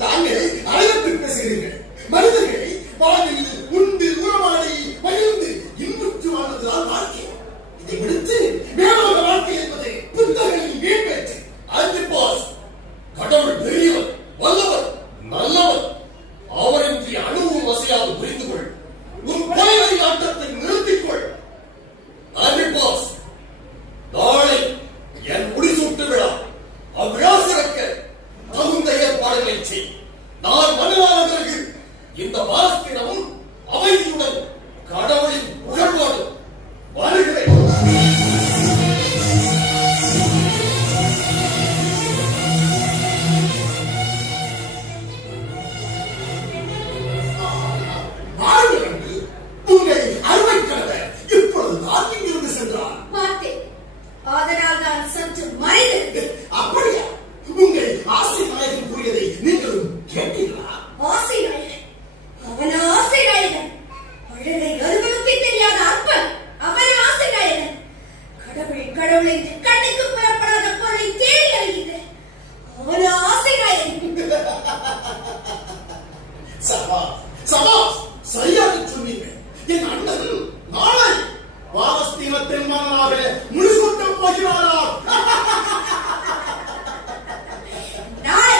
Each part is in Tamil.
தாங்கள் அழகத்து பேசுகிறீர்கள். மனிதர்களை வாழ்வில் உண்டு உறவாடி மகிழ்ந்து இன்புற்று வாழ்வதுதான் வாழ்க்கை. இதை விடுத்து மேலோக வாழ்க்கை என்பது புத்தகங்களின் வீண் பேச்சு. ஆன்டிபாஸ், கடவுள் பெரியவர், வல்லவர், நல்லவர். அவரின்றி அணுவும் வசையாது புரிந்து கொள். உன் கொலைவரி ஆட்டத்தை நிறுத்திக்கொள். ஆன்டிபாஸ், நாளை என் முடிசூட்டு விழா. அவ்விழா சிறக்க தகுந்த ஏற்பாடுகளை செய். நான் மன்னரான பிறகு இந்த பாலஸ்தீனமும் அமைதியுடன் கடவுளின் புகழ்வோடு வருகிறேன். உங்கள் அருமை கணவர் இப்பொழுது நாட்டிலிருந்து சென்றார். அதனால் தான் சற்று மறைந்து. அப்படியா? உங்கள் ஆசை நாயகன் கூறியதை நீங்களும் கேட்டீர்களா? ஆசை நாயகன், அவன் ஆசை நாயகன். அழகை அனுபவிக்க தெரியாத அற்பன் அவன் ஆசை நாயகன். கடவுள் என்று கண்ணுக்கு புறப்படாத பொருளை தேடி அறிகின்ற அவன் ஆசை நாயகன். சபாஸ், சரியாக சொன்னீர்கள். என் அண்ணன் நாளை பாலஸ்தீனத்தின் மன்னனாக முடிசூட்டப் போகிறாரா? நாளை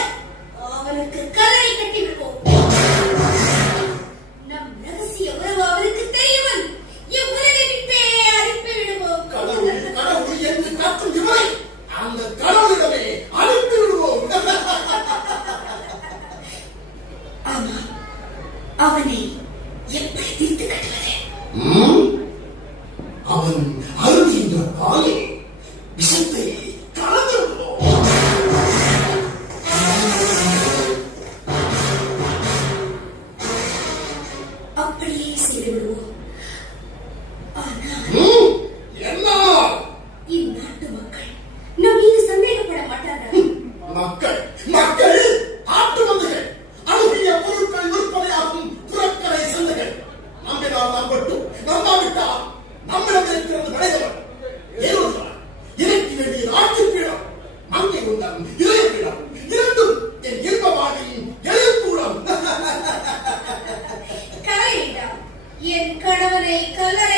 அவனுக்கு கல்லறை கட்டி விடுவோம். நம் ரகசிய உறவு அவனுக்கு தெரியும். இவ்வுலகை விட்டே அனுப்பி விடுவோம். கடவுள் என்று கற்றும் இவரை அந்த கடவுளிடமே அனுப்பி விடுவோம். ஆமா, அவனை எப்படி தீர்த்து கட்டுவது? அவன் அருகின்ற பாலே விஷத்தை கலந்து விடுவோம். அப்படியே செய்து விடுவோம். ஆனால் என்ன? இந்நாட்டு மக்கள் நம் மீது சந்தேகப்பட மாட்டார்கள். மக்கள் ஆட்டு மந்தைகள், அழுகிய பொருட்கள் விற்பனையாகும் புறக்கடை சந்தைகள். நம்பினால் நம்பட்டும், நம்பாவிட்டால் நம்மிடம் இருக்கிறது விளைதவன் ஏறுவான். எனக்கு வேண்டிய ஆட்சி பீடம், மங்கை உண்டம், இதய பீடம், இரண்டும் என் இன்ப வாழ்வின் எழுக்கூடம். கலை வேண்டாம். என் கணவனை கல்லறை